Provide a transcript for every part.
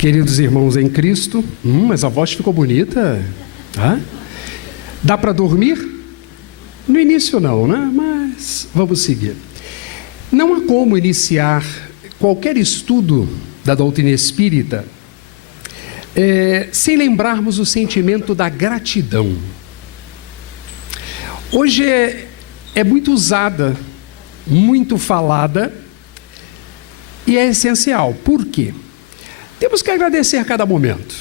Queridos irmãos em Cristo, mas a voz ficou bonita. Dá para dormir? No início não, né? Mas vamos seguir. Não há como iniciar qualquer estudo da doutrina espírita sem lembrarmos o sentimento da gratidão. Hoje é muito usada, muito falada, e é essencial. Por quê? Temos que agradecer a cada momento.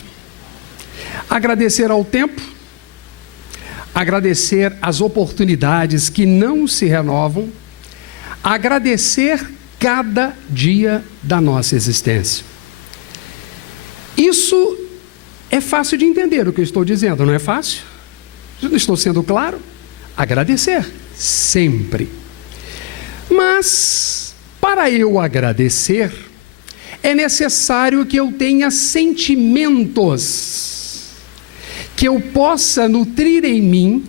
Agradecer ao tempo, agradecer as oportunidades que não se renovam, agradecer cada dia da nossa existência. Isso é fácil de entender o que eu estou dizendo, não é fácil? Não estou sendo claro? Agradecer, sempre. Mas, para eu agradecer, é necessário que eu tenha sentimentos, que eu possa nutrir em mim,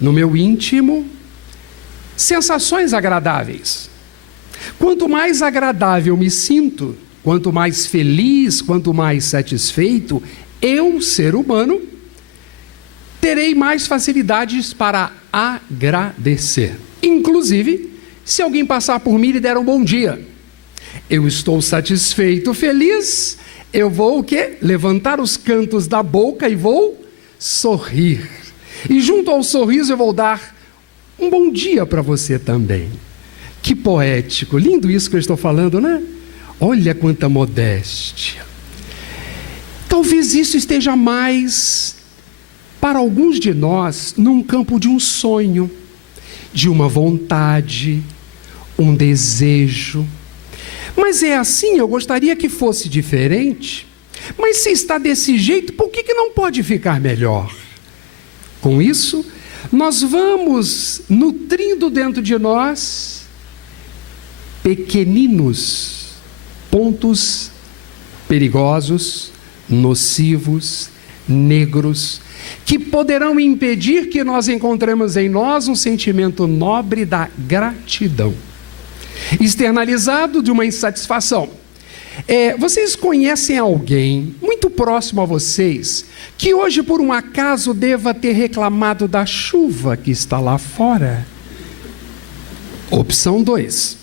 no meu íntimo, sensações agradáveis. Quanto mais agradável me sinto, quanto mais feliz, quanto mais satisfeito, eu, ser humano, terei mais facilidades para agradecer. Inclusive, se alguém passar por mim e der um bom dia, eu estou satisfeito, feliz, eu vou o quê? Levantar os cantos da boca e vou sorrir. E junto ao sorriso eu vou dar um bom dia para você também. Que poético, lindo isso que eu estou falando, né? Olha quanta modéstia. Talvez isso esteja mais, para alguns de nós, num campo de um sonho, de uma vontade, um desejo. Mas é assim, eu gostaria que fosse diferente. Mas se está desse jeito, por que não pode ficar melhor? Com isso, nós vamos nutrindo dentro de nós pequeninos pontos perigosos, nocivos, negros, que poderão impedir que nós encontremos em nós um sentimento nobre da gratidão, externalizado de uma insatisfação. Vocês conhecem alguém muito próximo a vocês que hoje por um acaso deva ter reclamado da chuva que está lá fora? Opção 2.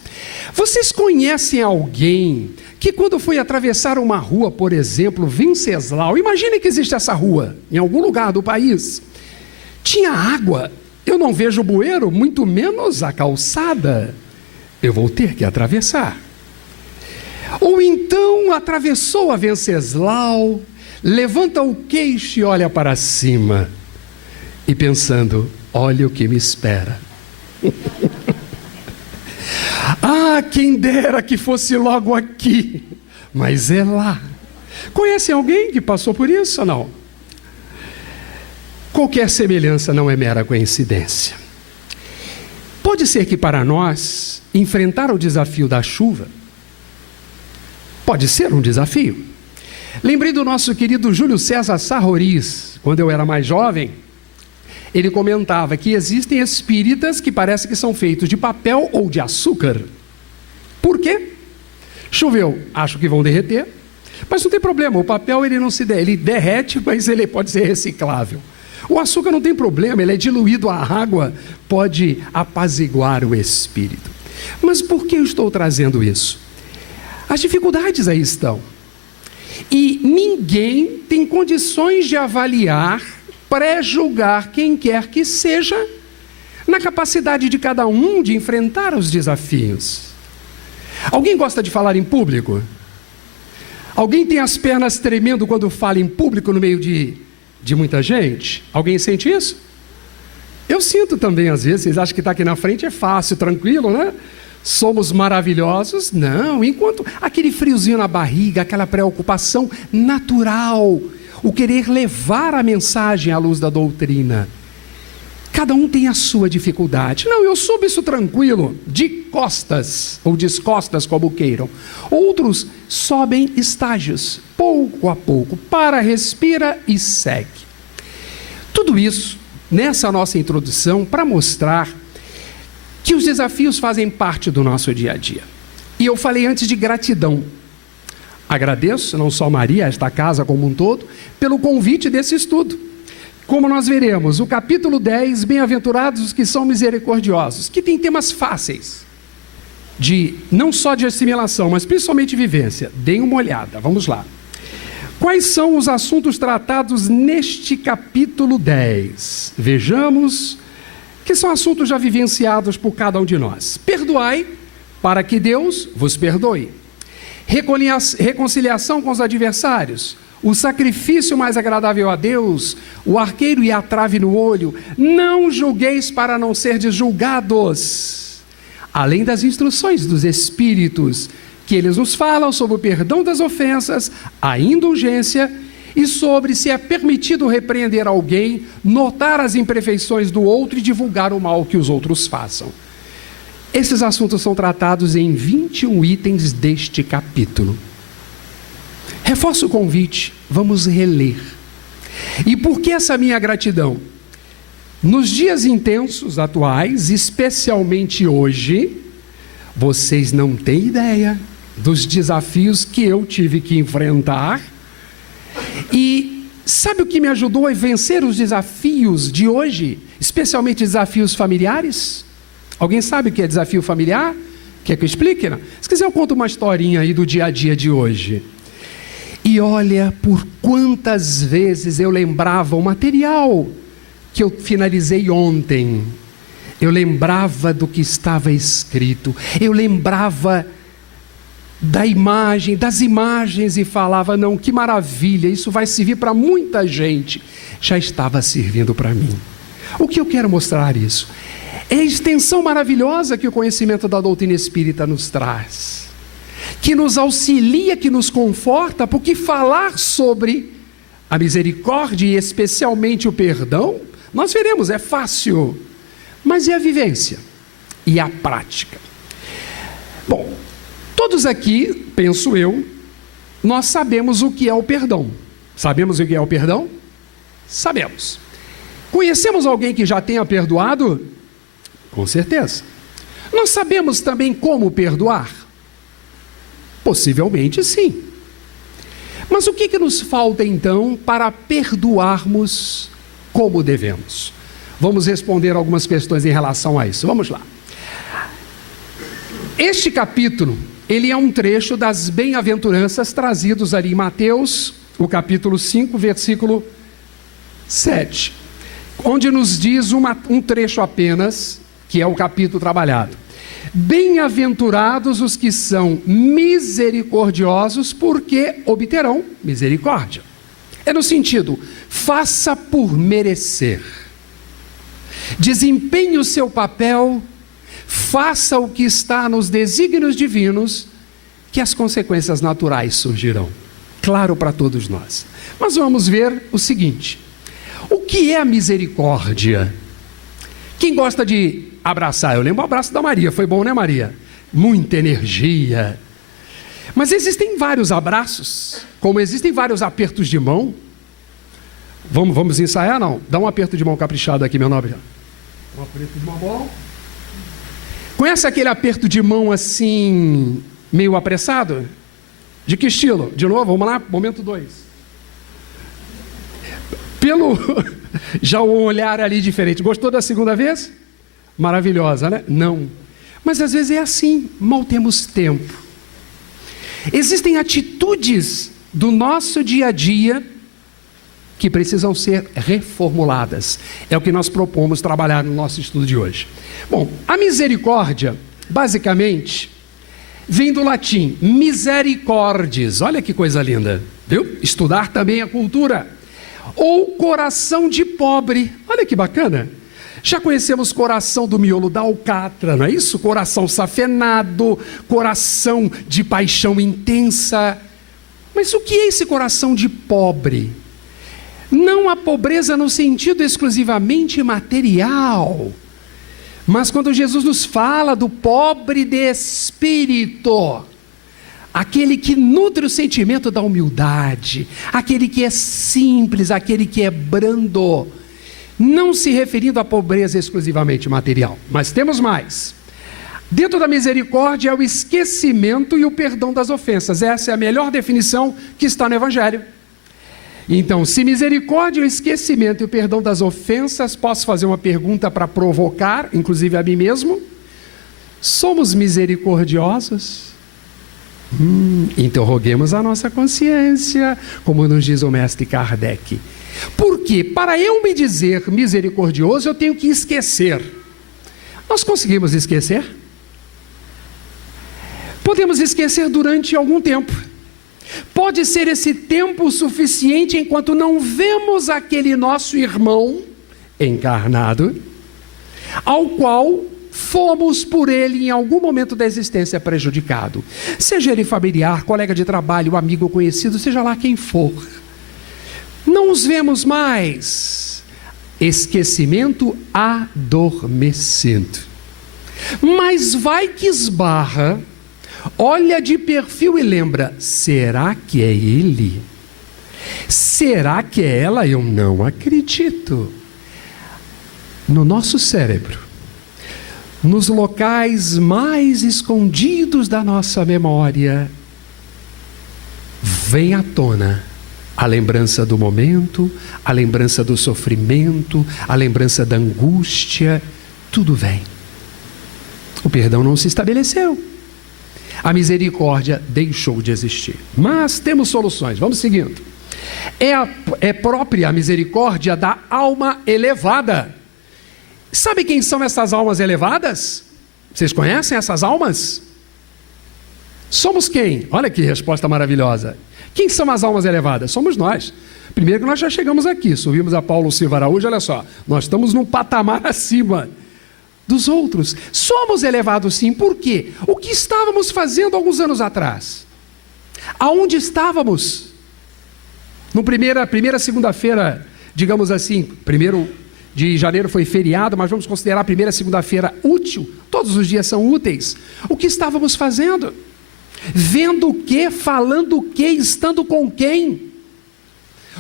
Vocês conhecem alguém que quando foi atravessar uma rua, por exemplo, Venceslau, imagine que existe essa rua em algum lugar do país, tinha água, eu não vejo o bueiro, muito menos a calçada, eu vou ter que atravessar. Ou então atravessou a Venceslau, levanta o queixo e olha para cima, e pensando, olha o que me espera. Quem dera que fosse logo aqui, mas é lá. Conhecem alguém que passou por isso ou não? Qualquer semelhança não é mera coincidência. Pode ser que para nós, enfrentar o desafio da chuva, pode ser um desafio. Lembrei do nosso querido Júlio César Sarroris, quando eu era mais jovem, ele comentava que existem espíritas que parece que são feitos de papel ou de açúcar. Por quê? Choveu, acho que vão derreter, mas não tem problema, o papel ele derrete, mas ele pode ser reciclável. O açúcar não tem problema, ele é diluído, a água pode apaziguar o espírito. Mas por que eu estou trazendo isso? As dificuldades aí estão. E ninguém tem condições de avaliar, pré-julgar quem quer que seja, na capacidade de cada um de enfrentar os desafios. Alguém gosta de falar em público? Alguém tem as pernas tremendo quando fala em público no meio de muita gente? Alguém sente isso? Eu sinto também às vezes. Vocês acham que estar aqui na frente é fácil, tranquilo, né? Somos maravilhosos? Não, enquanto aquele friozinho na barriga, aquela preocupação natural, o querer levar a mensagem à luz da doutrina. Cada um tem a sua dificuldade. Não, eu soube isso tranquilo, de costas, ou descostas, como queiram. Outros sobem estágios, pouco a pouco, para, respira e segue. Tudo isso, nessa nossa introdução, para mostrar que os desafios fazem parte do nosso dia a dia. E eu falei antes de gratidão. Agradeço, não só Maria, esta casa como um todo, pelo convite desse estudo. Como nós veremos, o capítulo 10, bem-aventurados os que são misericordiosos, que tem temas fáceis, não só de assimilação, mas principalmente de vivência. Deem uma olhada, vamos lá. Quais são os assuntos tratados neste capítulo 10? Vejamos, que são assuntos já vivenciados por cada um de nós. Perdoai, para que Deus vos perdoe. Reconciliação com os adversários. O sacrifício mais agradável a Deus, o arqueiro e a trave no olho. Não julgueis para não serdes julgados. Além das instruções dos Espíritos, que eles nos falam sobre o perdão das ofensas, a indulgência e sobre se é permitido repreender alguém, notar as imperfeições do outro e divulgar o mal que os outros façam. Esses assuntos são tratados em 21 itens deste capítulo. Reforço o convite, vamos reler. E por que essa minha gratidão? Nos dias intensos atuais, especialmente hoje, vocês não têm ideia dos desafios que eu tive que enfrentar. E sabe o que me ajudou a vencer os desafios de hoje, especialmente desafios familiares? Alguém sabe o que é desafio familiar? Quer que eu explique? Não? Se quiser eu conto uma historinha aí do dia a dia de hoje. E olha por quantas vezes eu lembrava o material que eu finalizei ontem. Eu lembrava do que estava escrito. Eu lembrava das imagens e falava, não, que maravilha, isso vai servir para muita gente. Já estava servindo para mim. O que eu quero mostrar isso? É a extensão maravilhosa que o conhecimento da doutrina espírita nos traz, que nos auxilia, que nos conforta, porque falar sobre a misericórdia e especialmente o perdão, nós veremos, é fácil, mas e a vivência? E a prática? Bom, todos aqui, penso eu, nós sabemos o que é o perdão. Sabemos o que é o perdão? Sabemos. Conhecemos alguém que já tenha perdoado? Com certeza. Nós sabemos também como perdoar? Possivelmente sim. Mas o que nos falta então para perdoarmos como devemos? Vamos responder algumas questões em relação a isso. Vamos lá. Este capítulo, ele é um trecho das bem-aventuranças trazidos ali em Mateus, o capítulo 5, versículo 7, onde nos diz um trecho apenas, que é o capítulo trabalhado. Bem-aventurados os que são misericordiosos, porque obterão misericórdia. É no sentido, faça por merecer. Desempenhe o seu papel, faça o que está nos desígnios divinos, que as consequências naturais surgirão. Claro para todos nós. Mas vamos ver o seguinte: o que é a misericórdia? Quem gosta de abraçar? Eu lembro o abraço da Maria, foi bom, né, Maria? Muita energia. Mas existem vários abraços, como existem vários apertos de mão. Vamos ensaiar, não? Dá um aperto de mão caprichado aqui, meu nobre. Um aperto de mão bom. Conhece aquele aperto de mão assim, meio apressado? De que estilo? De novo, vamos lá, momento 2. Já um olhar ali diferente. Gostou da segunda vez? Maravilhosa, né? Não. Mas às vezes é assim, mal temos tempo. Existem atitudes do nosso dia a dia que precisam ser reformuladas. É o que nós propomos trabalhar no nosso estudo de hoje. Bom, a misericórdia, basicamente, vem do latim misericordes. Olha que coisa linda, viu? Estudar também a cultura. Ou coração de pobre. Olha que bacana. Já conhecemos coração do miolo da alcatra, não é isso? Coração safenado, coração de paixão intensa. Mas o que é esse coração de pobre? Não a pobreza no sentido exclusivamente material, mas quando Jesus nos fala do pobre de espírito, aquele que nutre o sentimento da humildade, aquele que é simples, aquele que é brando, não se referindo à pobreza exclusivamente material, mas temos mais. Dentro da misericórdia é o esquecimento e o perdão das ofensas. Essa é a melhor definição que está no Evangelho. Então, se misericórdia é o esquecimento e o perdão das ofensas, posso fazer uma pergunta para provocar, inclusive a mim mesmo? Somos misericordiosos? Interroguemos a nossa consciência, como nos diz o mestre Kardec. Porque para eu me dizer misericordioso, eu tenho que esquecer. Nós conseguimos esquecer? Podemos esquecer durante algum tempo. Pode ser esse tempo suficiente enquanto não vemos aquele nosso irmão encarnado, ao qual fomos por ele em algum momento da existência prejudicado. Seja ele familiar, colega de trabalho, amigo ou conhecido, seja lá quem for. Não os vemos mais. Esquecimento adormecendo. Mas vai que esbarra, olha de perfil e lembra, será que é ele? Será que é ela? Eu não acredito. No nosso cérebro, nos locais mais escondidos da nossa memória, vem à tona a lembrança do momento, a lembrança do sofrimento, a lembrança da angústia, tudo vem. O perdão não se estabeleceu. A misericórdia deixou de existir. Mas temos soluções, vamos seguindo. É própria a misericórdia da alma elevada. Sabe quem são essas almas elevadas? Vocês conhecem essas almas? Somos quem? Olha que resposta maravilhosa. Quem são as almas elevadas? Somos nós. Primeiro que nós já chegamos aqui, subimos a Paulo Silva Araújo, olha só, nós estamos num patamar acima dos outros. Somos elevados sim, por quê? O que estávamos fazendo alguns anos atrás? Aonde estávamos? No primeira segunda-feira, digamos assim, 1º de janeiro foi feriado, mas vamos considerar a primeira segunda-feira útil, todos os dias são úteis. O que estávamos fazendo? Vendo o que, falando o que, estando com quem?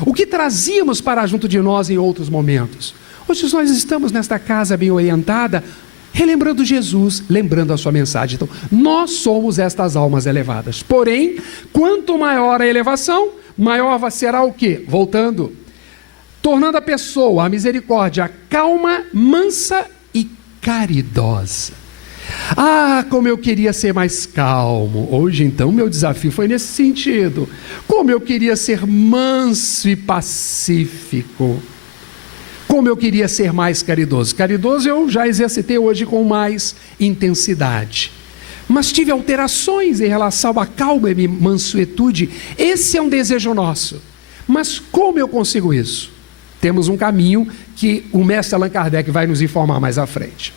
O que trazíamos para junto de nós em outros momentos? Hoje nós estamos nesta casa bem orientada, relembrando Jesus, lembrando a sua mensagem. Então, nós somos estas almas elevadas. Porém, quanto maior a elevação, maior será o quê? Voltando, tornando a pessoa, a misericórdia, calma, mansa e caridosa. Ah, como eu queria ser mais calmo. Hoje, então, meu desafio foi nesse sentido. Como eu queria ser manso e pacífico. Como eu queria ser mais caridoso. Caridoso eu já exercitei hoje com mais intensidade. Mas tive alterações em relação à calma e mansuetude. Esse é um desejo nosso. Mas como eu consigo isso? Temos um caminho que o mestre Allan Kardec vai nos informar mais à frente.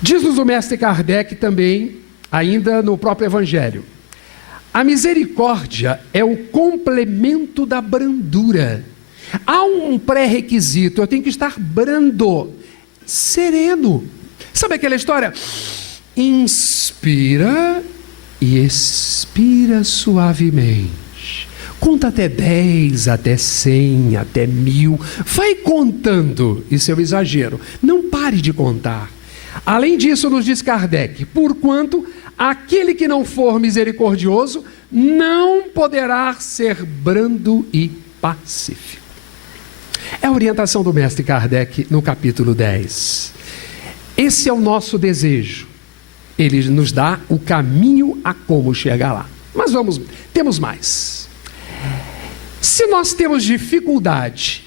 Diz-nos o mestre Kardec também, ainda no próprio Evangelho, a misericórdia é o complemento da brandura. Há um pré-requisito, eu tenho que estar brando, sereno. Sabe aquela história? Inspira e expira suavemente. Conta até 10, até 100, até 1000. Vai contando, isso é um exagero. Não pare de contar. Além disso, nos diz Kardec, porquanto aquele que não for misericordioso não poderá ser brando e pacífico. É a orientação do mestre Kardec no capítulo 10. Esse é o nosso desejo. Ele nos dá o caminho a como chegar lá. Mas temos mais. Se nós temos dificuldade,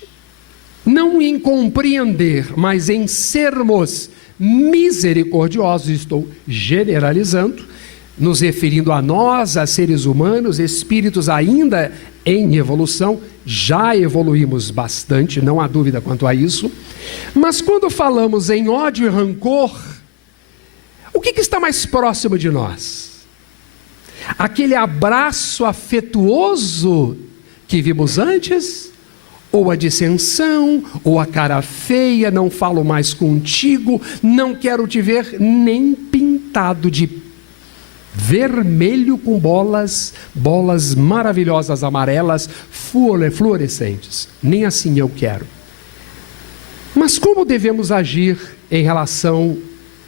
não em compreender, mas em sermos misericordiosos, estou generalizando, nos referindo a nós, a seres humanos, espíritos ainda em evolução, já evoluímos bastante, não há dúvida quanto a isso, mas quando falamos em ódio e rancor, o que está mais próximo de nós? Aquele abraço afetuoso que vimos antes? Ou a dissensão, ou a cara feia, não falo mais contigo, não quero te ver nem pintado de vermelho com bolas maravilhosas amarelas, fluorescentes. Nem assim eu quero. Mas como devemos agir em relação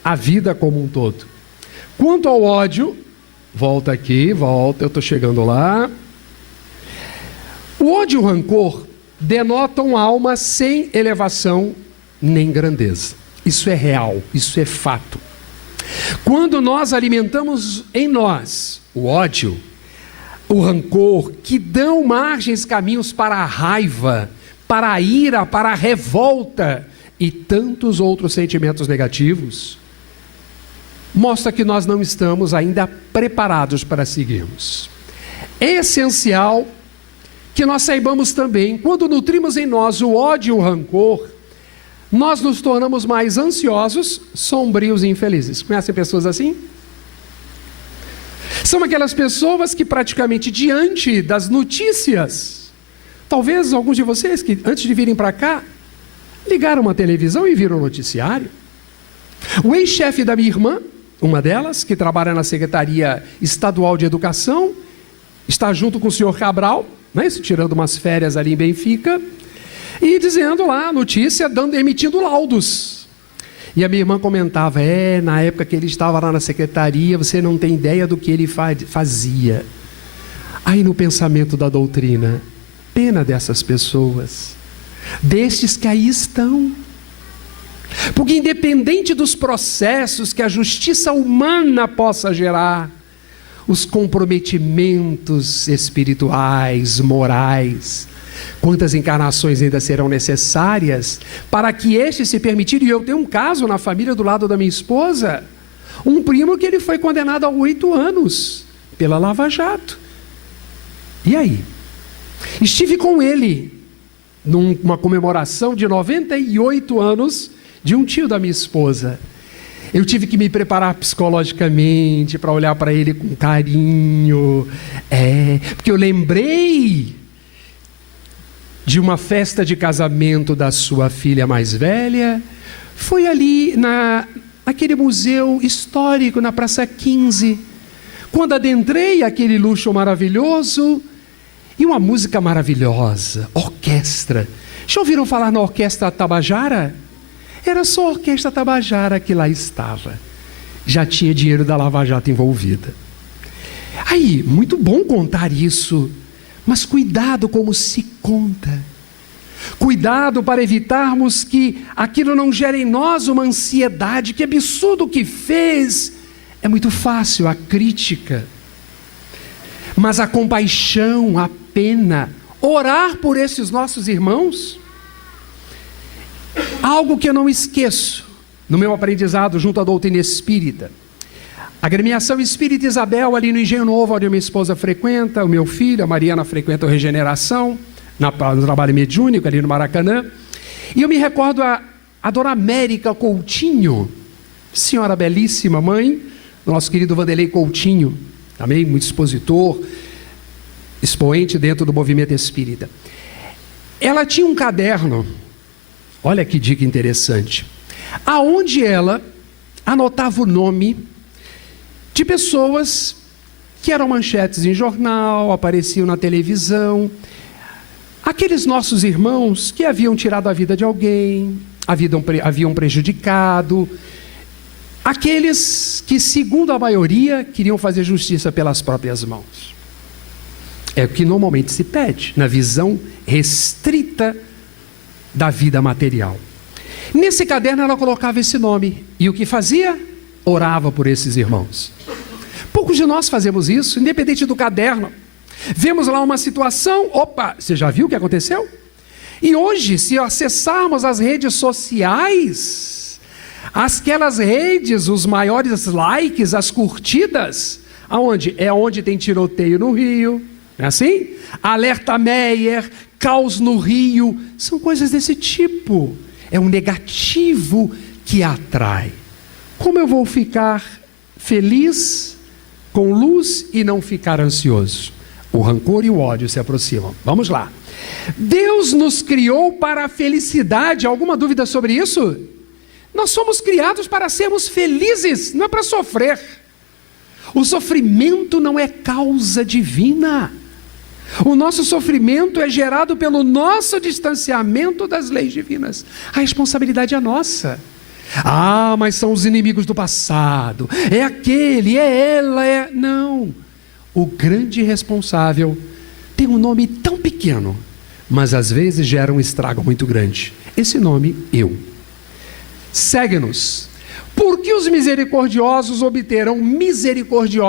à vida como um todo? Quanto ao ódio, volta aqui, eu estou chegando lá. O ódio e o rancor denotam alma sem elevação nem grandeza. Isso é real, isso é fato. Quando nós alimentamos em nós o ódio, o rancor, que dão margens, caminhos para a raiva, para a ira, para a revolta e tantos outros sentimentos negativos, mostra que nós não estamos ainda preparados para seguirmos. É essencial que nós saibamos também, quando nutrimos em nós o ódio e o rancor, nós nos tornamos mais ansiosos, sombrios e infelizes. Conhecem pessoas assim? São aquelas pessoas que praticamente diante das notícias, talvez alguns de vocês que antes de virem para cá, ligaram uma televisão e viram o noticiário. O ex-chefe da minha irmã, uma delas, que trabalha na Secretaria Estadual de Educação, está junto com o senhor Cabral, né, tirando umas férias ali em Benfica, e dizendo lá, notícia, emitindo laudos. E a minha irmã comentava, na época que ele estava lá na secretaria, você não tem ideia do que ele fazia. Aí no pensamento da doutrina, pena dessas pessoas, destes que aí estão. Porque independente dos processos que a justiça humana possa gerar, os comprometimentos espirituais, morais, quantas encarnações ainda serão necessárias para que este se permitir? E eu tenho um caso na família do lado da minha esposa, um primo que ele foi condenado a 8 anos pela Lava Jato. E aí? Estive com ele numa comemoração de 98 anos de um tio da minha esposa. Eu tive que me preparar psicologicamente para olhar para ele com carinho, porque eu lembrei de uma festa de casamento da sua filha mais velha. Foi ali naquele museu histórico, na Praça 15, quando adentrei aquele luxo maravilhoso e uma música maravilhosa, orquestra. Já ouviram falar na Orquestra Tabajara? Era só a Orquestra Tabajara que lá estava. Já tinha dinheiro da Lava Jato envolvida. Aí, muito bom contar isso, mas cuidado como se conta. Cuidado para evitarmos que aquilo não gere em nós uma ansiedade. Que absurdo que fez. É muito fácil a crítica, mas a compaixão, a pena, orar por esses nossos irmãos. Algo que eu não esqueço no meu aprendizado junto à doutrina espírita. A agremiação Espírita Isabel, ali no Engenho Novo, onde minha esposa frequenta, o meu filho, a Mariana, frequenta o Regeneração, no trabalho mediúnico, ali no Maracanã. E eu me recordo a dona América Coutinho, senhora belíssima, mãe do nosso querido Vanderlei Coutinho, também muito expositor, expoente dentro do movimento espírita. Ela tinha um caderno, olha que dica interessante, aonde ela anotava o nome de pessoas que eram manchetes em jornal, apareciam na televisão, aqueles nossos irmãos que haviam tirado a vida de alguém, haviam prejudicado, aqueles que, segundo a maioria, queriam fazer justiça pelas próprias mãos. É o que normalmente se pede, na visão restrita da vida material. Nesse caderno ela colocava esse nome, e o que fazia? Orava por esses irmãos. Poucos de nós fazemos isso, independente do caderno. Vemos lá uma situação, opa, você já viu o que aconteceu? E hoje, se acessarmos as redes sociais, aquelas redes, os maiores likes, as curtidas, aonde? É onde tem tiroteio no Rio, não é assim? Alerta Meyer, caos no Rio, são coisas desse tipo. É um negativo que atrai. Como eu vou ficar feliz, com luz e não ficar ansioso? O rancor e o ódio se aproximam. Vamos lá. Deus nos criou para a felicidade. Alguma dúvida sobre isso? Nós somos criados para sermos felizes, não é para sofrer. O sofrimento não é causa divina. O nosso sofrimento é gerado pelo nosso distanciamento das leis divinas. A responsabilidade é nossa. Ah, mas são os inimigos do passado, é aquele, é ela, é... Não, o grande responsável tem um nome tão pequeno, mas às vezes gera um estrago muito grande. Esse nome, eu. Segue-nos. Porque os misericordiosos obterão misericórdia,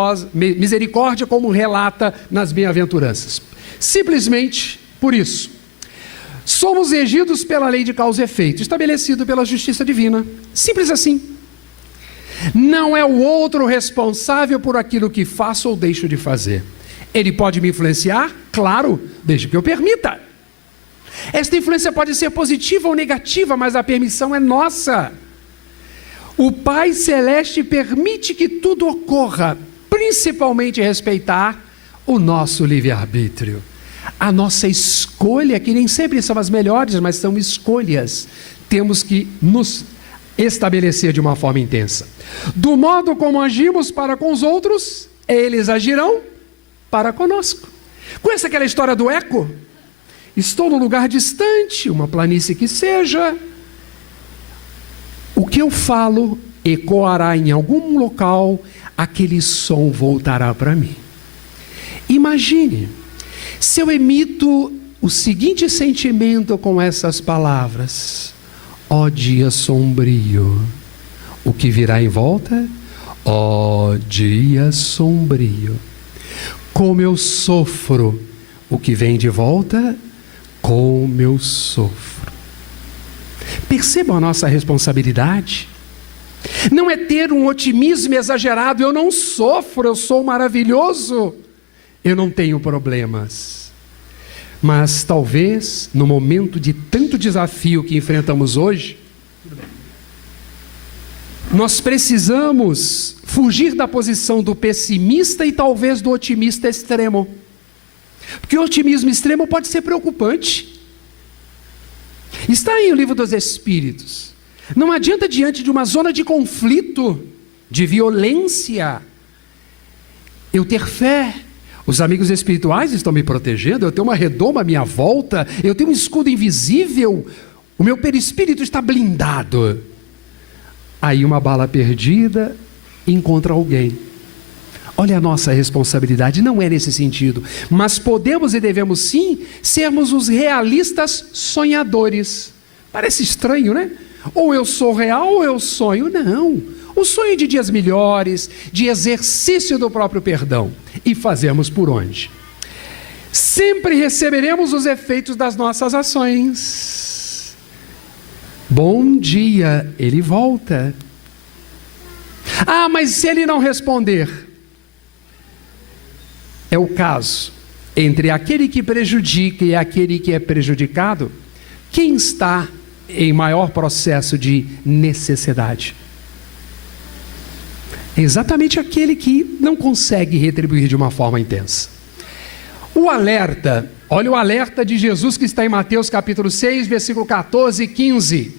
como relata nas bem-aventuranças. Simplesmente por isso. Somos regidos pela lei de causa e efeito, estabelecido pela justiça divina. Simples assim. Não é o outro responsável por aquilo que faço ou deixo de fazer. Ele pode me influenciar? Claro, desde que eu permita. Esta influência pode ser positiva ou negativa, mas a permissão é nossa. O Pai Celeste permite que tudo ocorra, principalmente respeitar o nosso livre-arbítrio. A nossa escolha, que nem sempre são as melhores, mas são escolhas, temos que nos estabelecer de uma forma intensa. Do modo como agimos para com os outros, eles agirão para conosco. Conhece aquela história do eco? Estou num lugar distante, uma planície que seja. O que eu falo ecoará em algum local, aquele som voltará para mim. Imagine, se eu emito o seguinte sentimento com essas palavras: ó dia sombrio, o que virá em volta? Ó dia sombrio, como eu sofro, o que vem de volta? Como eu sofro. Percebam a nossa responsabilidade. Não é ter um otimismo exagerado, eu não sofro, eu sou maravilhoso, eu não tenho problemas. Mas talvez, no momento de tanto desafio que enfrentamos hoje, nós precisamos fugir da posição do pessimista e talvez do otimista extremo. Porque o otimismo extremo pode ser preocupante. Está aí o livro dos Espíritos. Não adianta, diante de uma zona de conflito, de violência, eu ter fé. Os amigos espirituais estão me protegendo, eu tenho uma redoma à minha volta, eu tenho um escudo invisível, o meu perispírito está blindado. Aí uma bala perdida encontra alguém. Olha a nossa responsabilidade, não é nesse sentido, mas podemos e devemos sim sermos os realistas sonhadores. Parece estranho, né? Ou eu sou real ou eu sonho. Não, o sonho de dias melhores, de exercício do próprio perdão. E fazemos por onde? Sempre receberemos os efeitos das nossas ações. Bom dia, ele volta. Ah, mas se ele não responder? É o caso entre aquele que prejudica e aquele que é prejudicado. Quem está em maior processo de necessidade? É exatamente aquele que não consegue retribuir de uma forma intensa. O alerta, olha o alerta de Jesus que está em Mateus capítulo 6, versículo 14 e 15.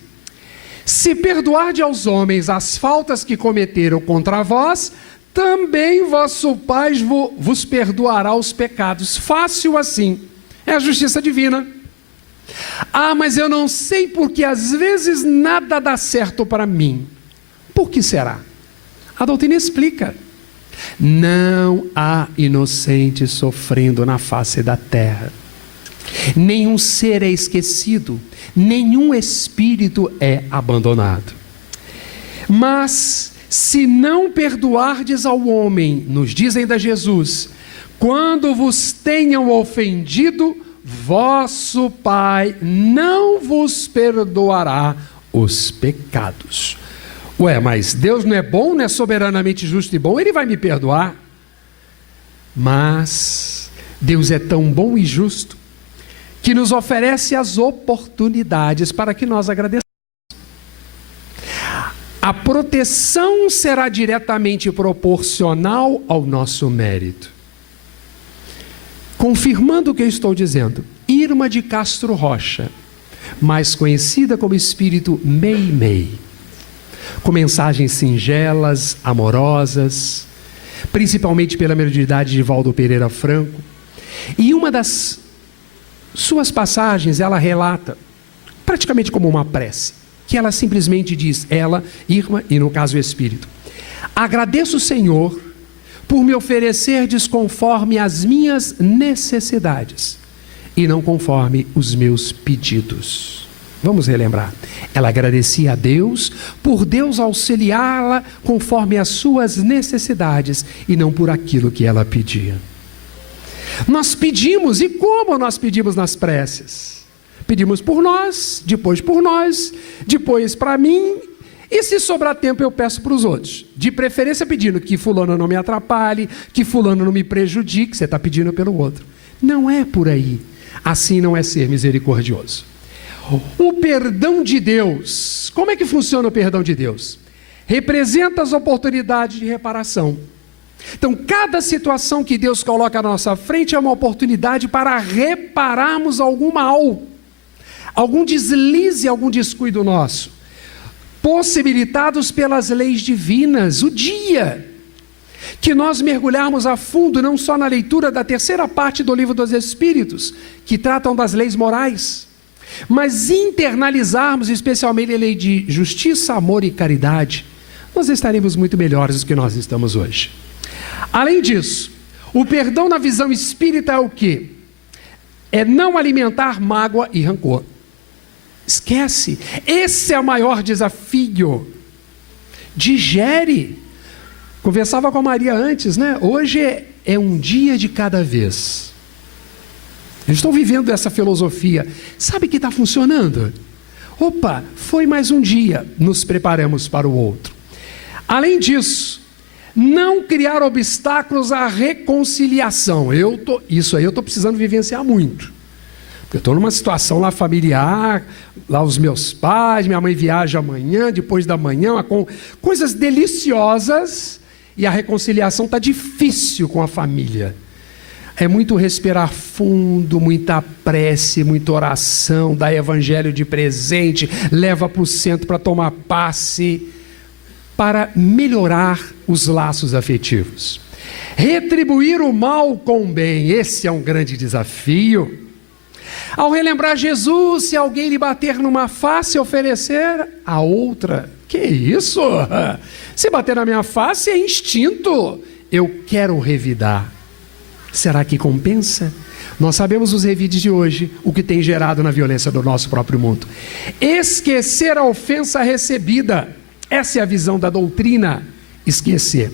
Se perdoarde aos homens as faltas que cometeram contra vós, também vosso Pai vos perdoará os pecados. Fácil assim, é a justiça divina. Ah, mas eu não sei porque às vezes nada dá certo para mim. Por que será? A doutrina explica. Não há inocente sofrendo na face da terra. Nenhum ser é esquecido, nenhum espírito é abandonado. Mas se não perdoardes ao homem, nos diz ainda Jesus, quando vos tenham ofendido, vosso Pai não vos perdoará os pecados. Ué, mas Deus não é bom, não é soberanamente justo e bom? Ele vai me perdoar. Mas Deus é tão bom e justo que nos oferece as oportunidades para que nós agradeçamos. A proteção será diretamente proporcional ao nosso mérito. Confirmando o que eu estou dizendo, Irma de Castro Rocha, mais conhecida como espírito Meimei, com mensagens singelas, amorosas, principalmente pela mediunidade de Valdo Pereira Franco. E uma das suas passagens ela relata, praticamente como uma prece: que ela simplesmente diz, ela, Irma e no caso o Espírito: agradeço, Senhor, por me oferecerdes conforme as minhas necessidades e não conforme os meus pedidos. Vamos relembrar. Ela agradecia a Deus por Deus auxiliá-la conforme as suas necessidades e não por aquilo que ela pedia. Nós pedimos, e como nós pedimos nas preces? Pedimos por nós, depois para mim, e se sobrar tempo eu peço para os outros. De preferência pedindo que fulano não me atrapalhe, que fulano não me prejudique, você está pedindo pelo outro. Não é por aí. Assim não é ser misericordioso. O perdão de Deus, como é que funciona o perdão de Deus? Representa as oportunidades de reparação. Então, cada situação que Deus coloca à nossa frente é uma oportunidade para repararmos algum mal, algum deslize, algum descuido nosso, possibilitados pelas leis divinas. O dia que nós mergulharmos a fundo, não só na leitura da terceira parte do Livro dos Espíritos, que tratam das leis morais, mas internalizarmos especialmente a lei de justiça, amor e caridade, nós estaremos muito melhores do que nós estamos hoje. Além disso, o perdão na visão espírita é o quê? É não alimentar mágoa e rancor. Esquece, esse é o maior desafio. Digere. Conversava com a Maria antes, né? Hoje é um dia de cada vez. Eu estou vivendo essa filosofia. Sabe que está funcionando? Opa, foi mais um dia, nos preparamos para o outro. Além disso, não criar obstáculos à reconciliação. Isso aí eu estou precisando vivenciar muito. Porque eu estou numa situação lá familiar, lá os meus pais, minha mãe viaja amanhã, depois da manhã, com coisas deliciosas, e a reconciliação está difícil com a família. É muito respirar fundo, muita prece, muita oração, dá evangelho de presente, leva para o centro para tomar passe, para melhorar os laços afetivos. Retribuir o mal com o bem, esse é um grande desafio. Ao relembrar Jesus, se alguém lhe bater numa face, oferecer a outra. Que isso? Se bater na minha face é instinto. Eu quero revidar. Será que compensa? Nós sabemos os revides de hoje, o que tem gerado na violência do nosso próprio mundo. Esquecer a ofensa recebida. Essa é a visão da doutrina, esquecer.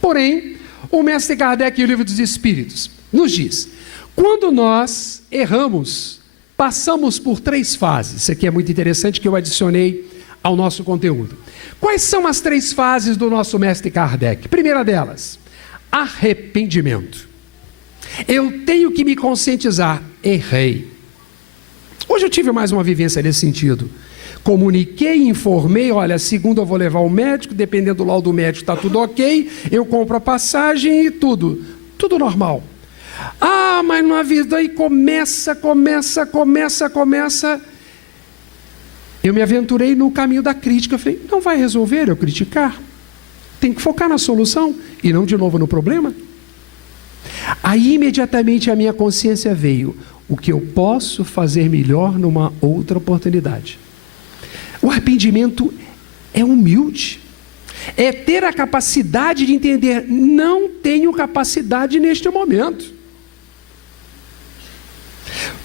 Porém, o mestre Kardec, o Livro dos Espíritos, nos diz: quando nós erramos, passamos por 3 fases. Isso aqui é muito interessante, que eu adicionei ao nosso conteúdo. Quais são as 3 fases do nosso mestre Kardec? Primeira delas, arrependimento. Eu tenho que me conscientizar, errei. Hoje eu tive mais uma vivência nesse sentido. Comuniquei, informei, olha, segunda eu vou levar ao médico, dependendo do laudo do médico está tudo ok, eu compro a passagem e tudo normal. Ah, mas não avisa, aí começa. Eu me aventurei no caminho da crítica, eu falei, não vai resolver eu criticar, tem que focar na solução e não de novo no problema. Aí imediatamente a minha consciência veio, o que eu posso fazer melhor numa outra oportunidade. O arrependimento é humilde, é ter a capacidade de entender, não tenho capacidade neste momento.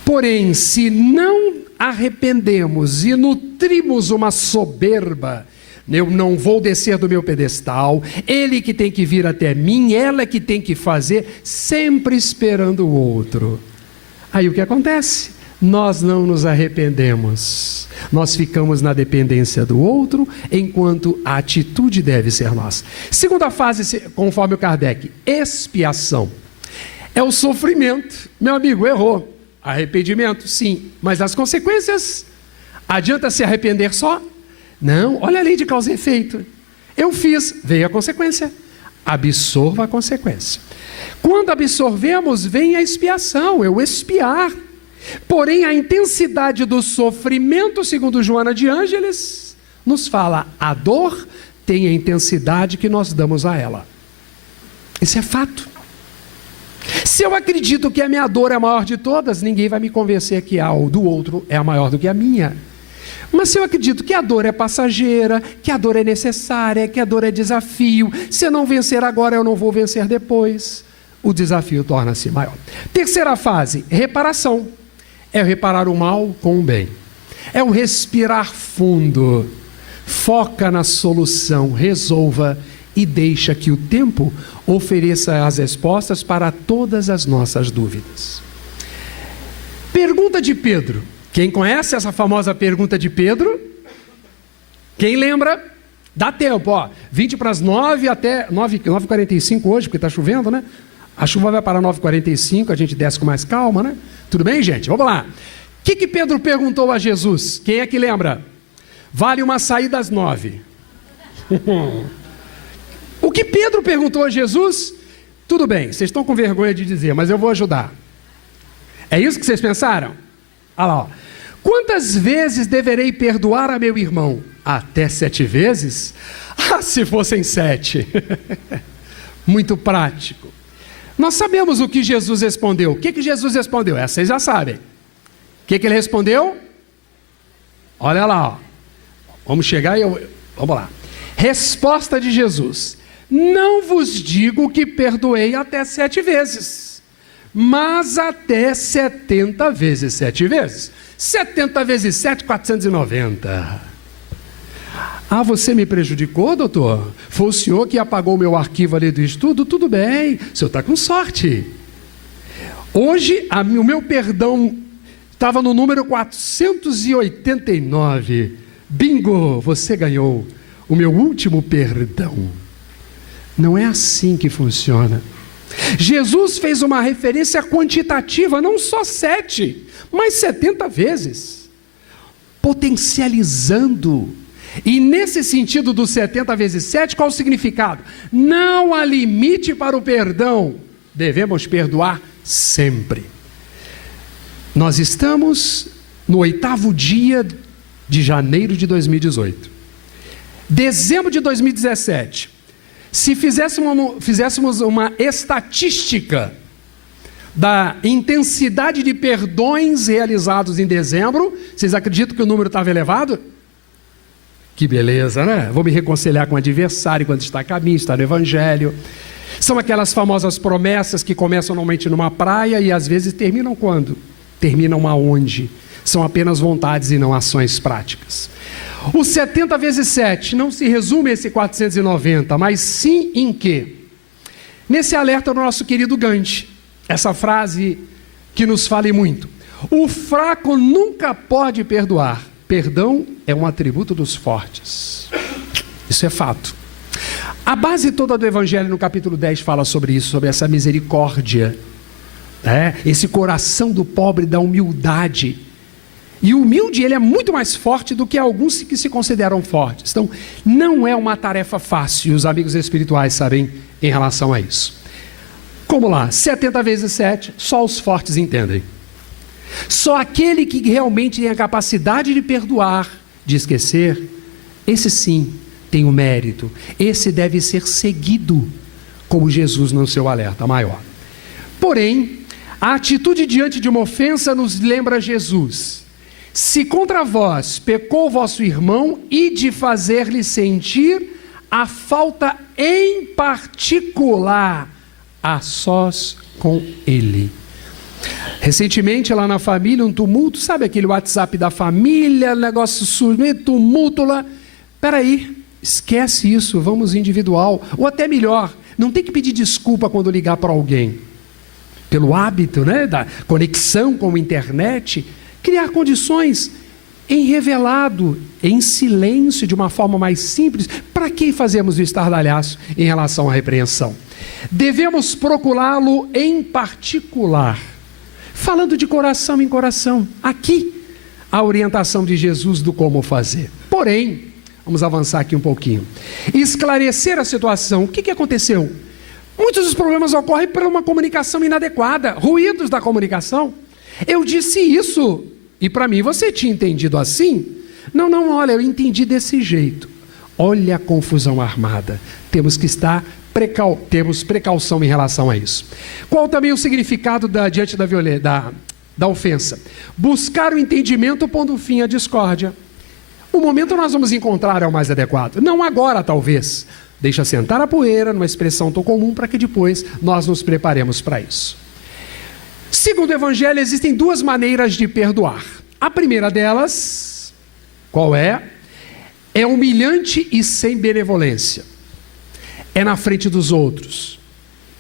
Porém, se não arrependemos e nutrimos uma soberba, eu não vou descer do meu pedestal, ele que tem que vir até mim, ela que tem que fazer, sempre esperando o outro. Aí o que acontece? Nós não nos arrependemos, nós ficamos na dependência do outro, enquanto a atitude deve ser nossa. Segunda fase, conforme o Kardec, expiação. É o sofrimento. Meu amigo, errou. Arrependimento, sim, mas as consequências? Adianta se arrepender só? Não, olha a lei de causa e efeito. Eu fiz, veio a consequência. Absorva a consequência. Quando absorvemos, vem a expiação, eu expiar. Porém, a intensidade do sofrimento, segundo Joana de Ângeles, nos fala, a dor tem a intensidade que nós damos a ela. Isso é fato. Se eu acredito que a minha dor é a maior de todas, ninguém vai me convencer que a do outro é a maior do que a minha. Mas se eu acredito que a dor é passageira, que a dor é necessária, que a dor é desafio, se eu não vencer agora, eu não vou vencer depois, o desafio torna-se maior. Terceira fase, reparação. É reparar o mal com o bem. É o respirar fundo. Foca na solução, resolva e deixa que o tempo ofereça as respostas para todas as nossas dúvidas. Pergunta de Pedro. Quem conhece essa famosa pergunta de Pedro? Quem lembra? Dá tempo, ó. 20 para as 9 até 9h45 hoje, porque está chovendo, né? A chuva vai para 9h45, a gente desce com mais calma, né? Tudo bem, gente? Vamos lá. O que Pedro perguntou a Jesus? Quem é que lembra? Vale uma saída às 9. O que Pedro perguntou a Jesus? Tudo bem, vocês estão com vergonha de dizer, mas eu vou ajudar. É isso que vocês pensaram? Olha lá, ó. Quantas vezes deverei perdoar a meu irmão? Até 7 vezes? Ah, se fossem 7. Muito prático. Nós sabemos o que Jesus respondeu. O que Jesus respondeu? Essa vocês já sabem. O que ele respondeu? Olha lá, ó. Vamos chegar e vamos lá. Resposta de Jesus: não vos digo que perdoei até 7 vezes, mas até 70 vezes 7 vezes. 70 vezes 7, 490. Ah, você me prejudicou, doutor? Foi o senhor que apagou o meu arquivo ali do estudo? Tudo bem, o senhor está com sorte. Hoje, o meu perdão estava no número 489. Bingo, você ganhou o meu último perdão. Não é assim que funciona. Jesus fez uma referência quantitativa, não só 7, mas 70 vezes, potencializando. E nesse sentido dos 70 vezes 7, qual o significado? Não há limite para o perdão, devemos perdoar sempre. Nós estamos no 8º dia de janeiro de 2018. Dezembro de 2017. Se fizéssemos uma estatística da intensidade de perdões realizados em dezembro, vocês acreditam que o número estava elevado? Que beleza, né? Vou me reconciliar com o adversário quando está a caminho, está no Evangelho. São aquelas famosas promessas que começam normalmente numa praia e às vezes terminam quando? Terminam aonde? São apenas vontades e não ações práticas. O 70 vezes 7 não se resume a esse 490, mas sim em quê? Nesse alerta do nosso querido Gandhi, essa frase que nos fala muito: o fraco nunca pode perdoar, perdão é um atributo dos fortes. Isso é fato. A base toda do Evangelho no capítulo 10 fala sobre isso, sobre essa misericórdia, esse coração do pobre, da humildade. E o humilde, ele é muito mais forte do que alguns que se consideram fortes. Então, não é uma tarefa fácil, e os amigos espirituais sabem em relação a isso. Como lá, 70 vezes 7, só os fortes entendem. Só aquele que realmente tem a capacidade de perdoar, de esquecer, esse sim tem o mérito. Esse deve ser seguido, como Jesus no seu alerta maior. Porém, a atitude diante de uma ofensa nos lembra Jesus. Se contra vós pecou vosso irmão, ide fazer-lhe sentir a falta em particular, a sós com ele. Recentemente lá na família, um tumulto, sabe aquele WhatsApp da família, negócio sumido, tumulto lá. Peraí, esquece isso, vamos individual. Ou até melhor, não tem que pedir desculpa quando ligar para alguém. Pelo hábito, da conexão com a internet, criar condições em revelado, em silêncio, de uma forma mais simples. Para que fazemos o estardalhaço em relação à repreensão? Devemos procurá-lo em particular, falando de coração em coração. Aqui, a orientação de Jesus do como fazer. Porém, vamos avançar aqui um pouquinho. Esclarecer a situação. O que aconteceu? Muitos dos problemas ocorrem por uma comunicação inadequada, ruídos da comunicação. Eu disse isso, e para mim você tinha entendido assim? Não, olha, eu entendi desse jeito. Olha a confusão armada. Temos que estar temos precaução em relação a isso. Qual também o significado diante da ofensa? Buscar o entendimento pondo fim à discórdia. O momento nós vamos encontrar é o mais adequado. Não agora, talvez. Deixa sentar a poeira, numa expressão tão comum, para que depois nós nos preparemos para isso. Segundo o Evangelho, existem duas maneiras de perdoar. A primeira delas, qual é? É humilhante e sem benevolência. É na frente dos outros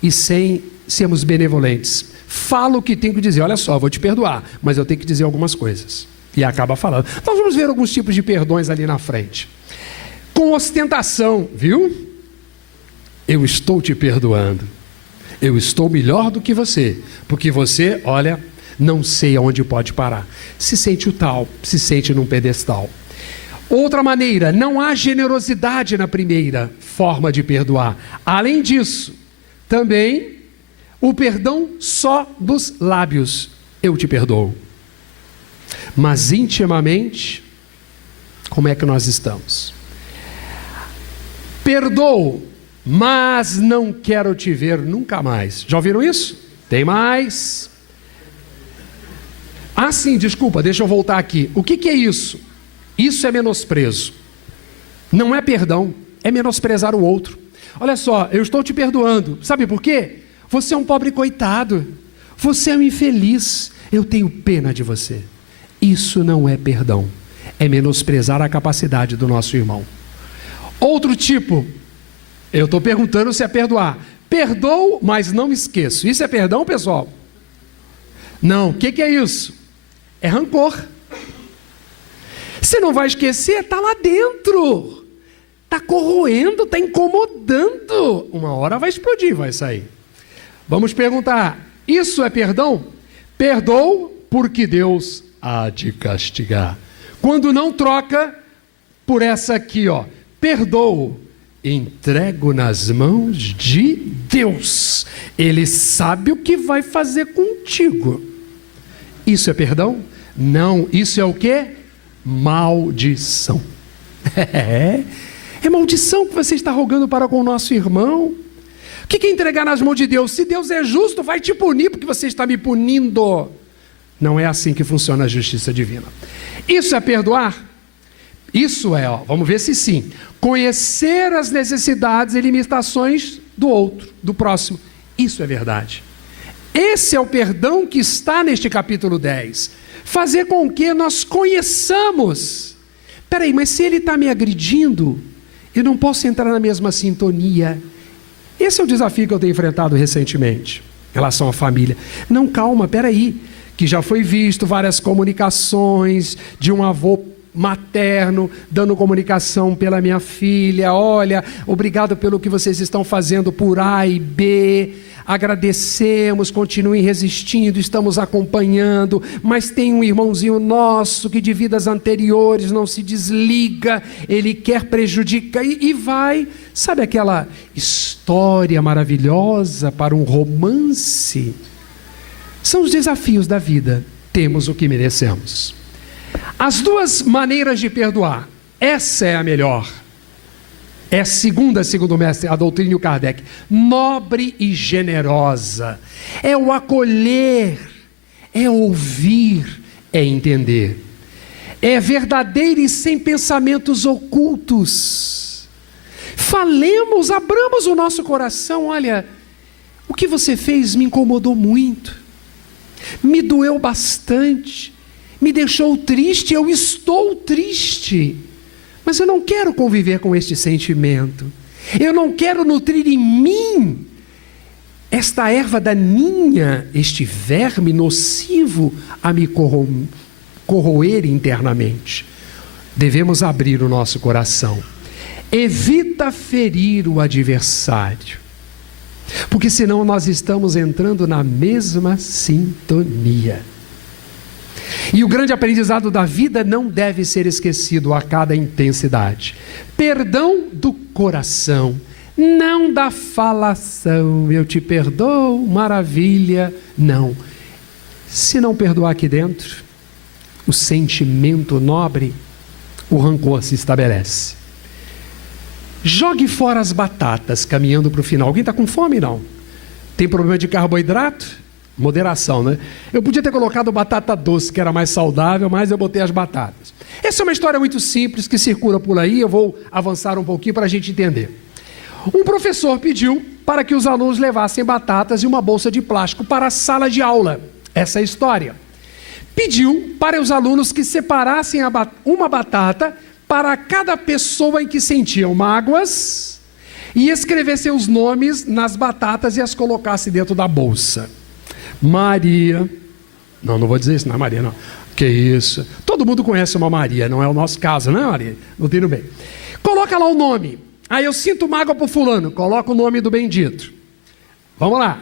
e sem sermos benevolentes. Falo o que tenho que dizer. Olha só, vou te perdoar, mas eu tenho que dizer algumas coisas. E acaba falando. Nós vamos ver alguns tipos de perdões ali na frente. Com ostentação, viu? Eu estou te perdoando. Eu estou melhor do que você. Porque você, olha, não sei aonde pode parar. Se sente o tal, se sente num pedestal. Outra maneira, não há generosidade na primeira forma de perdoar. Além disso, também o perdão só dos lábios. Eu te perdoo. Mas intimamente, como é que nós estamos? Perdoo, mas não quero te ver nunca mais. Já ouviram isso? Tem mais. Ah, sim, desculpa, deixa eu voltar aqui. O que é isso? Isso é menosprezo. Não é perdão, é menosprezar o outro. Olha só, eu estou te perdoando. Sabe por quê? Você é um pobre coitado. Você é um infeliz. Eu tenho pena de você. Isso não é perdão. É menosprezar a capacidade do nosso irmão. Outro tipo, eu estou perguntando se é perdoar. Perdoo, mas não me esqueço. Isso é perdão, pessoal? Não. O que é isso? É rancor. Você não vai esquecer, está lá dentro. Está corroendo, está incomodando. Uma hora vai explodir, vai sair. Vamos perguntar, isso é perdão? Perdoo porque Deus há de castigar. Quando não, troca por essa aqui, ó. Perdoo, entrego nas mãos de Deus. Ele sabe o que vai fazer contigo. Isso é perdão? Não, isso é o quê? Maldição. É maldição que você está rogando para com o nosso irmão. O que é entregar nas mãos de Deus? Se Deus é justo, vai te punir porque você está me punindo. Não é assim que funciona a justiça divina. Isso é perdoar? Isso é, vamos ver se sim. Conhecer as necessidades e limitações do outro, do próximo. Isso é verdade. Esse é o perdão que está neste capítulo 10. Fazer com que nós conheçamos. Peraí, mas se ele está me agredindo, eu não posso entrar na mesma sintonia. Esse é o desafio que eu tenho enfrentado recentemente, em relação à família. Não, calma, peraí, que já foi visto várias comunicações de um avô materno, dando comunicação pela minha filha, olha, obrigado pelo que vocês estão fazendo por A e B, agradecemos, continuem resistindo, estamos acompanhando, mas tem um irmãozinho nosso que de vidas anteriores não se desliga, ele quer prejudicar, e vai, sabe aquela história maravilhosa para um romance? São os desafios da vida, temos o que merecemos. As duas maneiras de perdoar, essa é a melhor. É a segunda, segundo o mestre, a doutrina e o Kardec, nobre e generosa. É o acolher, é ouvir, é entender. É verdadeira e sem pensamentos ocultos. Falemos, abramos o nosso coração. Olha, o que você fez me incomodou muito, me doeu bastante, me deixou triste, eu estou triste, mas eu não quero conviver com este sentimento, eu não quero nutrir em mim esta erva daninha, este verme nocivo a me corroer internamente. Devemos abrir o nosso coração, evita ferir o adversário, porque senão nós estamos entrando na mesma sintonia. E o grande aprendizado da vida não deve ser esquecido a cada intensidade. Perdão do coração, não da falação, eu te perdoo, maravilha, não. Se não perdoar aqui dentro, o sentimento nobre, o rancor se estabelece. Jogue fora as batatas, caminhando para o final. Alguém está com fome? Não. Tem problema de carboidrato? Moderação, né? Eu podia ter colocado batata doce, que era mais saudável, mas eu botei as batatas. Essa é uma história muito simples que circula por aí, eu vou avançar um pouquinho para a gente entender. Um professor pediu para que os alunos levassem batatas e uma bolsa de plástico para a sala de aula. Essa é a história. Pediu para os alunos que separassem uma batata para cada pessoa em que sentiam mágoas e escrevessem os nomes nas batatas e as colocassem dentro da bolsa. Maria, não vou dizer isso, não é Maria, não. Que isso? Todo mundo conhece uma Maria, não é o nosso caso, né, Maria? Não tem no bem. Coloca lá o nome. Aí eu sinto mágoa por fulano, coloca o nome do bendito. Vamos lá.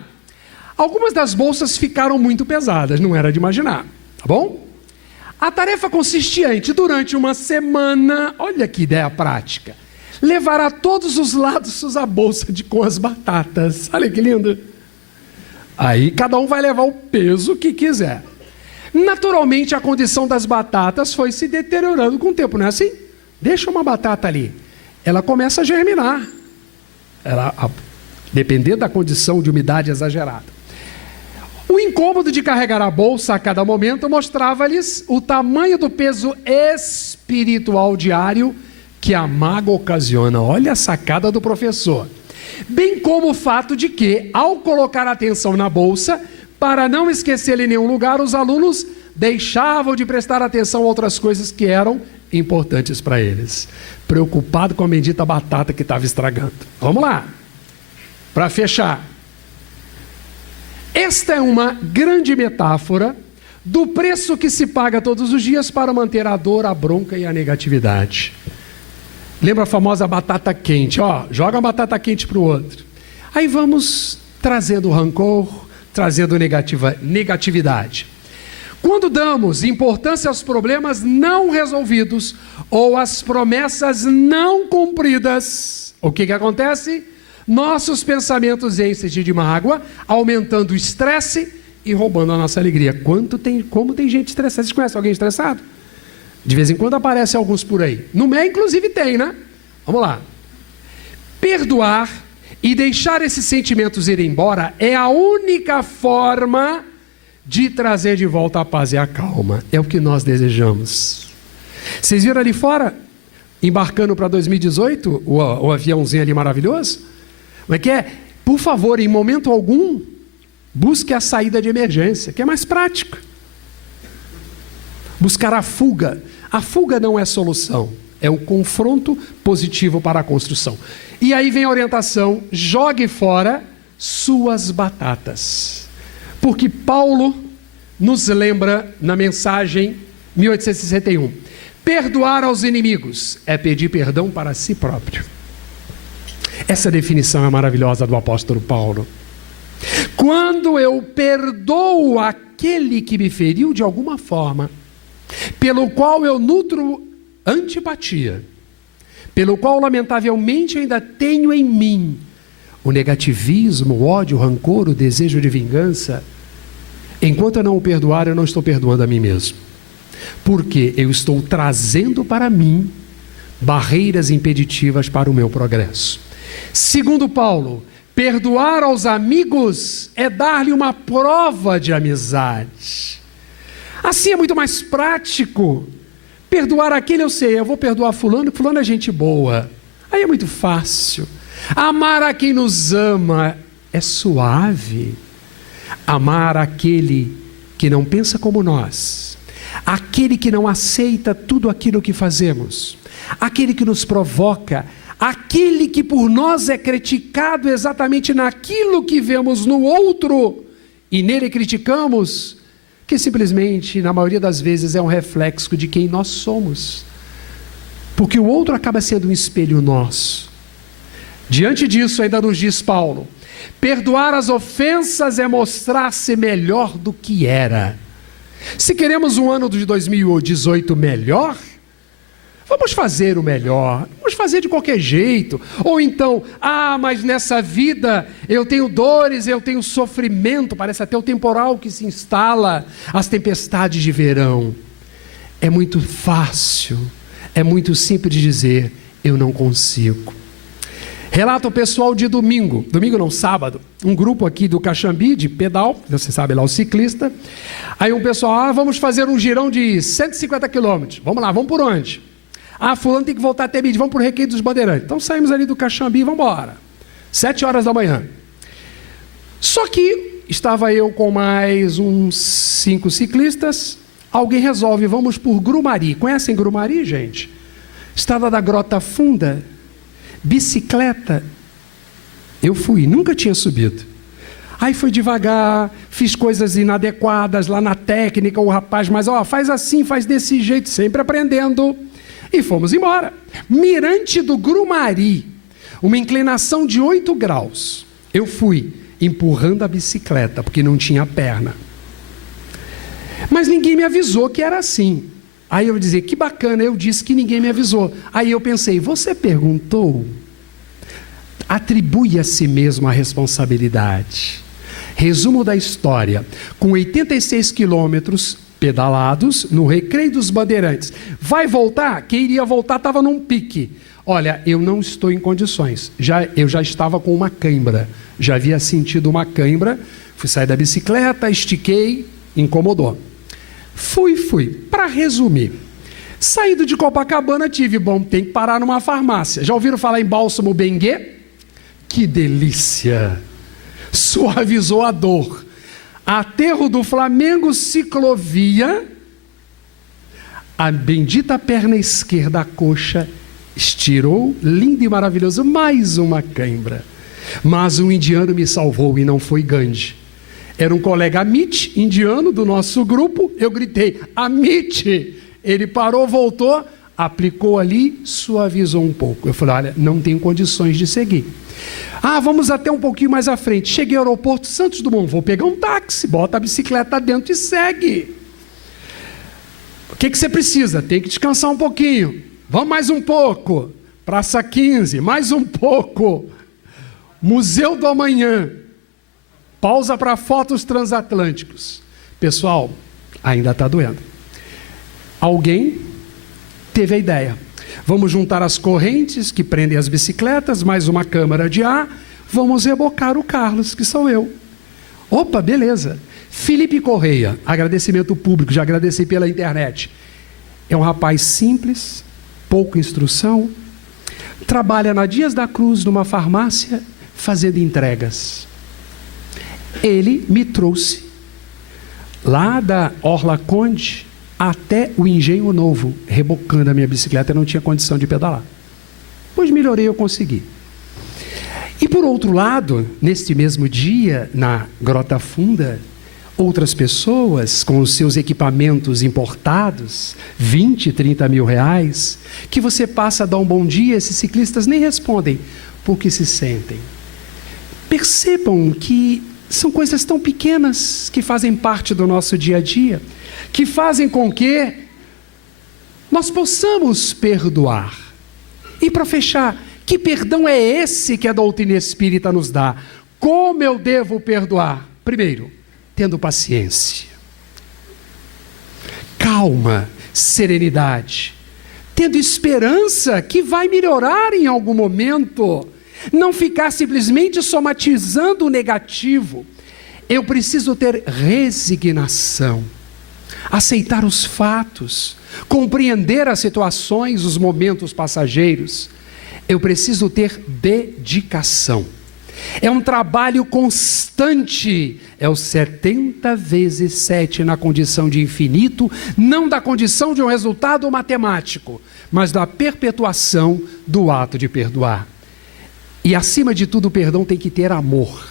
Algumas das bolsas ficaram muito pesadas, não era de imaginar, tá bom? A tarefa consistia em, durante uma semana, olha que ideia prática, levar a todos os lados a bolsa com as batatas. Olha que lindo. Aí cada um vai levar o peso que quiser. Naturalmente a condição das batatas foi se deteriorando com o tempo, não é assim? Deixa uma batata ali, ela começa a germinar. Dependendo da condição de umidade exagerada. O incômodo de carregar a bolsa a cada momento mostrava-lhes o tamanho do peso espiritual diário que a mágoa ocasiona. Olha a sacada do professor. Bem como o fato de que, ao colocar a atenção na bolsa, para não esquecê-la em nenhum lugar, os alunos deixavam de prestar atenção a outras coisas que eram importantes para eles. Preocupado com a bendita batata que estava estragando. Vamos lá. Para fechar. Esta é uma grande metáfora do preço que se paga todos os dias para manter a dor, a bronca e a negatividade. Lembra a famosa batata quente? Ó, joga a batata quente para o outro. Aí vamos trazendo rancor, trazendo negatividade. Quando damos importância aos problemas não resolvidos ou às promessas não cumpridas, o que acontece? Nossos pensamentos enchem de mágoa, aumentando o estresse e roubando a nossa alegria. Como tem gente estressada? Vocês conhecem alguém estressado? De vez em quando aparece alguns por aí. No meio, inclusive, tem, né? Vamos lá. Perdoar e deixar esses sentimentos ir embora é a única forma de trazer de volta a paz e a calma. É o que nós desejamos. Vocês viram ali fora, embarcando para 2018, o aviãozinho ali maravilhoso? Como é que é? Por favor, em momento algum, busque a saída de emergência, que é mais prático. Buscar a fuga. A fuga não é solução, é um confronto positivo para a construção. E aí vem a orientação: jogue fora suas batatas. Porque Paulo nos lembra na mensagem 1861, perdoar aos inimigos é pedir perdão para si próprio. Essa definição é maravilhosa do apóstolo Paulo. Quando eu perdoo aquele que me feriu de alguma forma, pelo qual eu nutro antipatia, pelo qual lamentavelmente ainda tenho em mim o negativismo, o ódio, o rancor, o desejo de vingança, enquanto eu não o perdoar, eu não estou perdoando a mim mesmo. Porque eu estou trazendo para mim barreiras impeditivas para o meu progresso. Segundo Paulo, perdoar aos amigos é dar-lhe uma prova de amizade. Assim é muito mais prático. Perdoar aquele eu sei, eu vou perdoar fulano, fulano é gente boa. Aí é muito fácil. Amar a quem nos ama é suave. Amar aquele que não pensa como nós, aquele que não aceita tudo aquilo que fazemos, aquele que nos provoca, aquele que por nós é criticado exatamente naquilo que vemos no outro e nele criticamos, que simplesmente, na maioria das vezes, é um reflexo de quem nós somos. Porque o outro acaba sendo um espelho nosso. Diante disso, ainda nos diz Paulo, perdoar as ofensas é mostrar-se melhor do que era. Se queremos um ano de 2018 melhor, vamos fazer o melhor, vamos fazer de qualquer jeito. Ou então, mas nessa vida eu tenho dores, eu tenho sofrimento, parece até o temporal que se instala, as tempestades de verão. É muito fácil, é muito simples de dizer, eu não consigo. Relato pessoal de domingo não, sábado, um grupo aqui do Caxambi, de pedal, você sabe lá, o ciclista, aí um pessoal, vamos fazer um girão de 150 quilômetros, vamos lá, vamos por onde? Fulano tem que voltar até Midi, vamos por Requeiro dos Bandeirantes, então saímos ali do Caxambi, vamos embora, 7 horas da manhã, só que estava eu com mais uns 5 ciclistas, alguém resolve, vamos por Grumari, conhecem Grumari, gente? Estrada da Grota Funda, bicicleta, eu fui, nunca tinha subido. Aí fui devagar, fiz coisas inadequadas lá na técnica, o rapaz, mas faz assim, faz desse jeito, sempre aprendendo. E fomos embora. Mirante do Grumari, uma inclinação de 8 graus. Eu fui empurrando a bicicleta, porque não tinha perna. Mas ninguém me avisou que era assim. Aí eu dizia, que bacana, eu disse que ninguém me avisou. Aí eu pensei, você perguntou? Atribui a si mesmo a responsabilidade. Resumo da história, com 86 quilômetros pedalados no Recreio dos Bandeirantes. Vai voltar? Quem iria voltar estava num pique. Olha, eu não estou em condições. Eu já estava com uma cãibra. Já havia sentido uma cãibra. Fui sair da bicicleta, estiquei, incomodou. Fui. Para resumir, saído de Copacabana tem que parar numa farmácia. Já ouviram falar em bálsamo Benguê? Que delícia! Suavizou a dor. Aterro do Flamengo, ciclovia, a bendita perna esquerda, a coxa, estirou, lindo e maravilhoso, mais uma cãibra. Mas um indiano me salvou e não foi Gandhi. Era um colega Amit, indiano do nosso grupo, eu gritei, Amit! Ele parou, voltou, aplicou ali, suavizou um pouco. Eu falei, olha, não tenho condições de seguir. Vamos até um pouquinho mais à frente. Cheguei ao aeroporto Santos Dumont, vou pegar um táxi, bota a bicicleta dentro e segue. O que você precisa? Tem que descansar um pouquinho. Vamos mais um pouco. Praça 15, mais um pouco. Museu do Amanhã. Pausa para fotos transatlânticos. Pessoal, ainda está doendo. Alguém teve a ideia. Vamos juntar as correntes que prendem as bicicletas, mais uma câmara de ar, vamos rebocar o Carlos, que sou eu. Opa, beleza. Felipe Correia, agradecimento público, já agradeci pela internet. É um rapaz simples, pouca instrução, trabalha na Dias da Cruz, numa farmácia, fazendo entregas. Ele me trouxe lá da Orla Conde até o Engenho Novo, rebocando a minha bicicleta, eu não tinha condição de pedalar. Pois melhorei, eu consegui. E por outro lado, neste mesmo dia, na Grota Funda, outras pessoas com os seus equipamentos importados, 20, 30 mil reais, que você passa a dar um bom dia, esses ciclistas nem respondem, porque se sentem. Percebam que são coisas tão pequenas que fazem parte do nosso dia a dia, que fazem com que nós possamos perdoar. E para fechar, que perdão é esse que a doutrina espírita nos dá? Como eu devo perdoar? Primeiro, tendo paciência, calma, serenidade, tendo esperança que vai melhorar em algum momento. Não ficar simplesmente somatizando o negativo. Eu preciso ter resignação, aceitar os fatos, compreender as situações, os momentos passageiros. Eu preciso ter dedicação. É um trabalho constante, é o 70 vezes 7 na condição de infinito, não da condição de um resultado matemático, mas da perpetuação do ato de perdoar. E acima de tudo, o perdão tem que ter amor.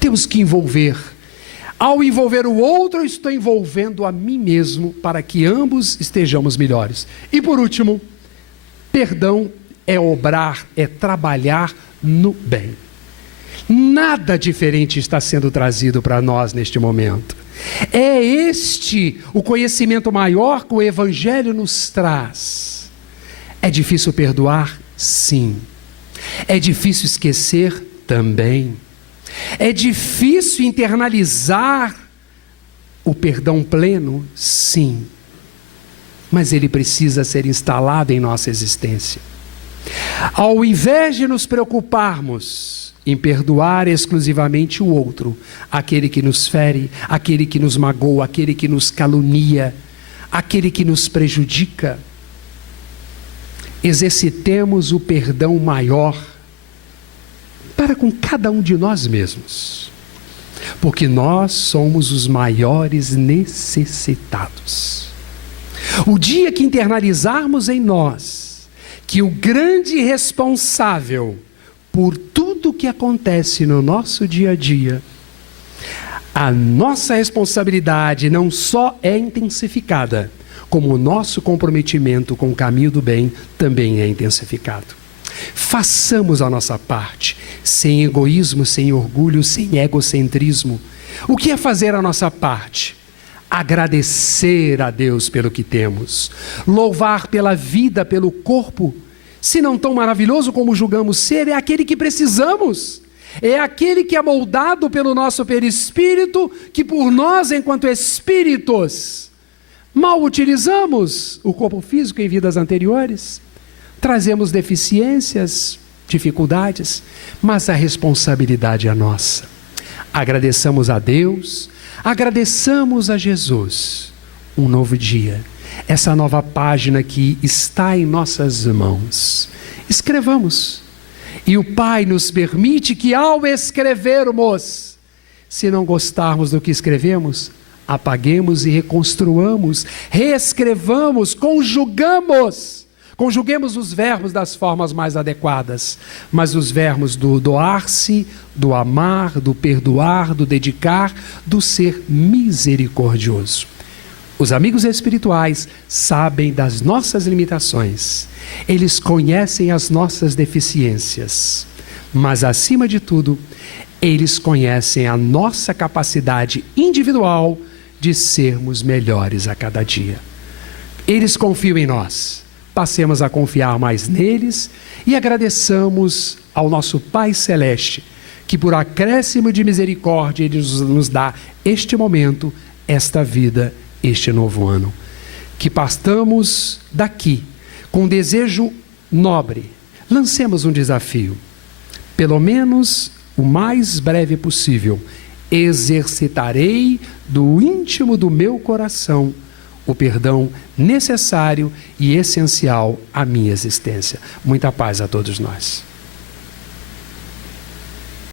Temos que envolver. Ao envolver o outro, eu estou envolvendo a mim mesmo para que ambos estejamos melhores. E por último, perdão é obrar, é trabalhar no bem. Nada diferente está sendo trazido para nós neste momento. É este o conhecimento maior que o Evangelho nos traz. É difícil perdoar? Sim. É difícil esquecer? Também. É difícil internalizar o perdão pleno? Sim. Mas ele precisa ser instalado em nossa existência. Ao invés de nos preocuparmos em perdoar exclusivamente o outro, aquele que nos fere, aquele que nos magoa, aquele que nos calunia, aquele que nos prejudica, exercitemos o perdão maior para com cada um de nós mesmos, porque nós somos os maiores necessitados. O dia que internalizarmos em nós que o grande responsável por tudo que acontece no nosso dia a dia, a nossa responsabilidade não só é intensificada, como o nosso comprometimento com o caminho do bem também é intensificado. Façamos a nossa parte, sem egoísmo, sem orgulho, sem egocentrismo. O que é fazer a nossa parte? Agradecer a Deus pelo que temos, louvar pela vida, pelo corpo, se não tão maravilhoso como julgamos ser, é aquele que precisamos, é aquele que é moldado pelo nosso perispírito, que por nós, enquanto espíritos, mal utilizamos o corpo físico em vidas anteriores, trazemos deficiências, dificuldades, mas a responsabilidade é nossa. Agradeçamos a Deus, agradeçamos a Jesus, um novo dia, essa nova página que está em nossas mãos. Escrevamos, e o Pai nos permite que ao escrevermos, se não gostarmos do que escrevemos, apaguemos e reconstruamos, reescrevamos, conjuguemos os verbos das formas mais adequadas, mas os verbos do doar-se, do amar, do perdoar, do dedicar, do ser misericordioso. Os amigos espirituais sabem das nossas limitações, eles conhecem as nossas deficiências, mas acima de tudo, eles conhecem a nossa capacidade individual de sermos melhores a cada dia. Eles confiam em nós, passemos a confiar mais neles e agradeçamos ao nosso Pai Celeste, que por acréscimo de misericórdia Ele nos dá este momento, esta vida, este novo ano. Que partamos daqui com um desejo nobre, lancemos um desafio, pelo menos o mais breve possível, exercitarei do íntimo do meu coração o perdão necessário e essencial à minha existência. Muita paz a todos nós.